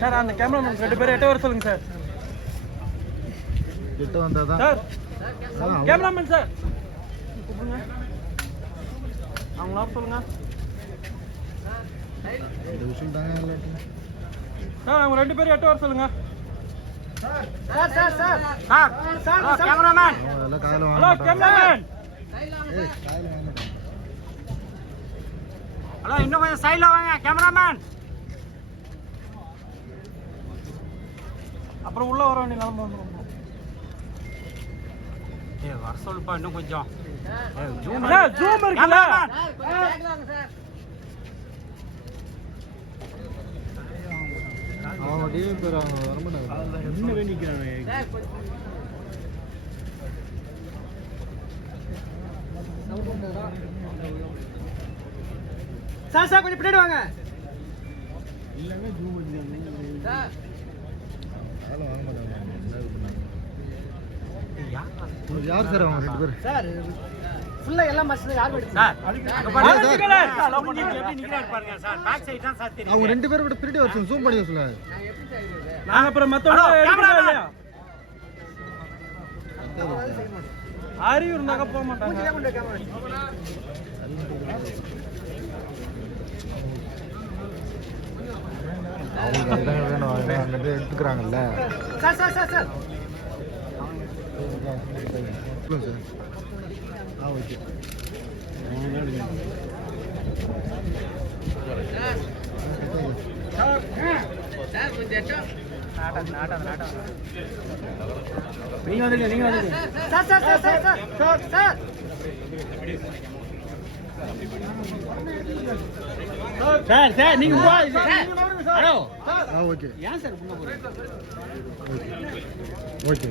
Sir அந்த cameraman 2 பேர் எட்ட வர சொல்லுங்க சார். எட்ட வந்தாதான் சார் கேமராமேன் சார் கூப்பிடுங்க. அவங்களா சொல்லுங்க. இந்த விஷயம் தாங்க இல்ல சார் அவங்க 2 பேர் எட்ட வர சொல்லுங்க. Sir sir sir sir cameraman. அதெல்லாம் காலைல ஹலோ கேமராமேன். ஏய் காலைல வாங்க. ஹலோ இன்னும் கொஞ்சம் சைடுல வாங்க கேமராமேன். அப்புறம் உள்ள வர வேண்டிய நிலைமை வந்துரும். ஏய் வர சொல்லுப்பா இன்னும் கொஞ்சம். ஜூம் இருக்குல்ல. அவங்க டிவி பேர் அவங்க வர மாட்டாங்க. இன்னும் வேண்டிக்கிறாங்க. சார் சார் கொஞ்சம் பின்னாடி வாங்க. இல்லங்க ஜூம் சார் காலைல வாங்க மாட்டாங்க. யார் யார் சார் அவங்க 2 பேர்? சார் ஃபுல்லா எல்லாம் பஸ்ல யார் எடுத்து சார் அங்க பாருங்க சார். அலோ பண்ணி எப்படி நிக்கிறாரு பாருங்க சார். பேக் சைடு தான் சார் தெரியும். அவங்க 2 பேர் கூட பிரிட்டி வச்சு ஜூம் பண்ணி சொல்ல. நான் எப்படி சார் இது? நாங்க அப்புறம் மத்தவங்க எடுக்கறோம். அறிவு இருந்தாக்க போக மாட்டாங்க. மூஞ்சிலே கொண்டு கேமரா. அவங்க அதுதான் வேணும். அவங்க அங்க எடுத்துக்கறாங்கல்ல. சார் சார் சார் சார் சொல்லுங்க சார். ஓகே. சார் கொஞ்சம் நாடா நீங்க வந்து sir sir sir sir sir sir sir sir நீங்க ஹலோ ஓகே. ஏன் சார் உள்ள போறீங்க? Okay.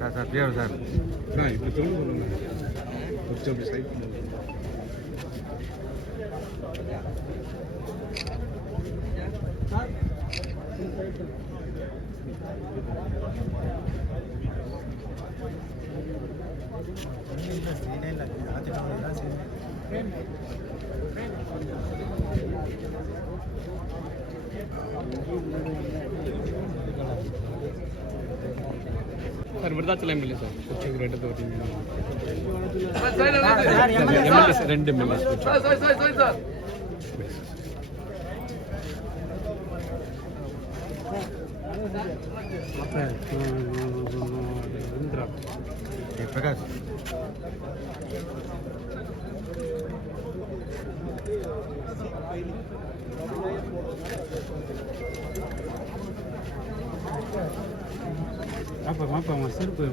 Sir sir Priya sir. நான் இப்படி திரும்ப கொஞ்சம் அப்படி சைட் பண்ணுங்க. సార్ విరుదాచలం ఎమ్మెల్యే సార్ కొంచెం రెండుతో ఎమ్మెల్యే సార్ 2 ఎమ్మెల్యే பிரகாஷ் மாப்பா செருப்பு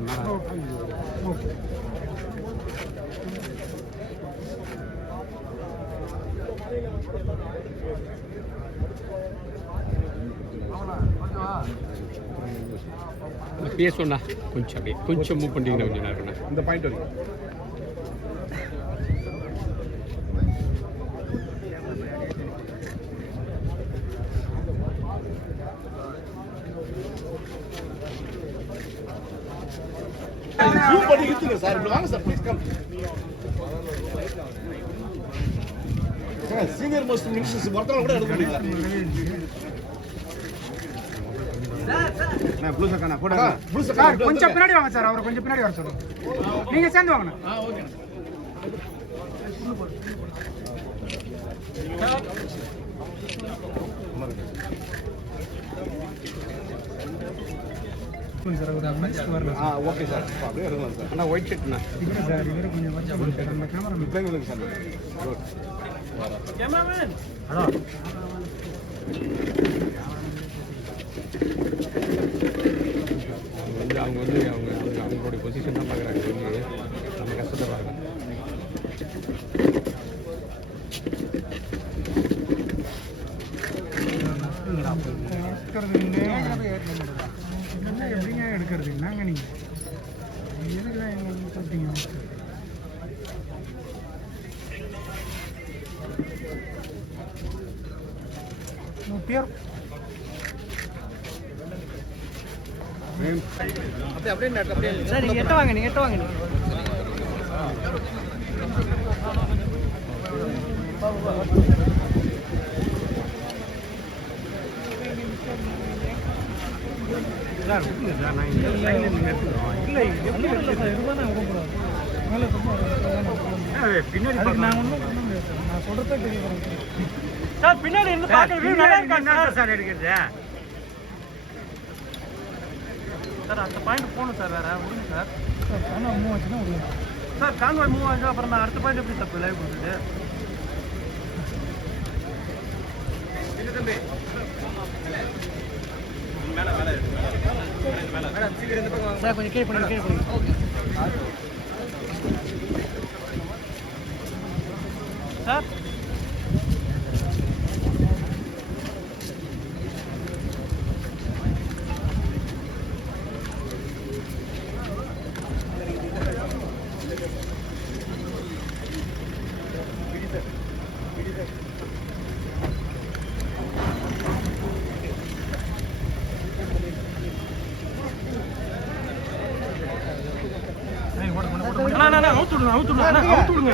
பேசணும்ண்ணா கொஞ்சம் அப்படியே கொஞ்சம் மூவ் பண்ணிட்டீங்கன்னா கொஞ்சம் நல்லா இருக்குண்ணா இந்த பாயிண்ட் வரைக்கும் சார் வாங்க சார் சீனியர் மோஸ்ட் மினிஸ்டர்ஸ் ஒருத்தவங்க கூட எடுக்க முடியல கொஞ்சம் பின்னாடி வாங்க சார். அவரை கொஞ்சம் பின்னாடி வர சொல்லுங்க. நீங்க சேர்ந்து வாங்க. சார் ஒரு அட்வான்ஸ் வரல ஓகே சார் அப்படியே எடுக்கலாம் சார் அண்ணா ஒயிட் ஷர்ட்ண்ணா இவரு சார் இவரு கொஞ்சம் வருஷம் சார் அந்த கேமரா பிள்ளைங்களுக்கு சார் கேமராமேன் அவங்க வந்து அவங்களுடைய பொசிஷன் தான் பார்க்குறாங்க வந்து நம்ம கஷ்டத்தை பாருங்க எப்படிங்க எடுக்கிறது என்னங்க நீங்கள் எதுக்குதான் எங்களுக்கு சொல்லிட்டீங்க பேர் சார் நீங்க எட்ட வாங்க நீங்க எட்ட வாங்க சார் சார் நான் இந்த லைன்ல நின்று எடுத்துக்கிறோம் இல்லை எப்படி பின்னாடி நான் ஒன்றும் பண்ண முடியாது சார் நான் சொல்கிறதே தெரியும் சார் பின்னாடி இருந்து பார்க்க நல்லா இருக்காங்க சார் எடுக்கிறது சார் அந்த பாயிண்ட் போகணும் சார் வேற விடுங்க சார் சார் ஆனால் மூவ் ஆச்சுன்னா ஒரு சார் கான்வாய் மூவ் ஆச்சு அப்புறம் நான் அடுத்த பாயிண்ட் எப்படி தப்பு லைவ் கொடுத்துட்டு சார் கொஞ்சம் கீழே பண்ணுங்க கீழே பண்ணுங்க சார் அவுத்துடுங்க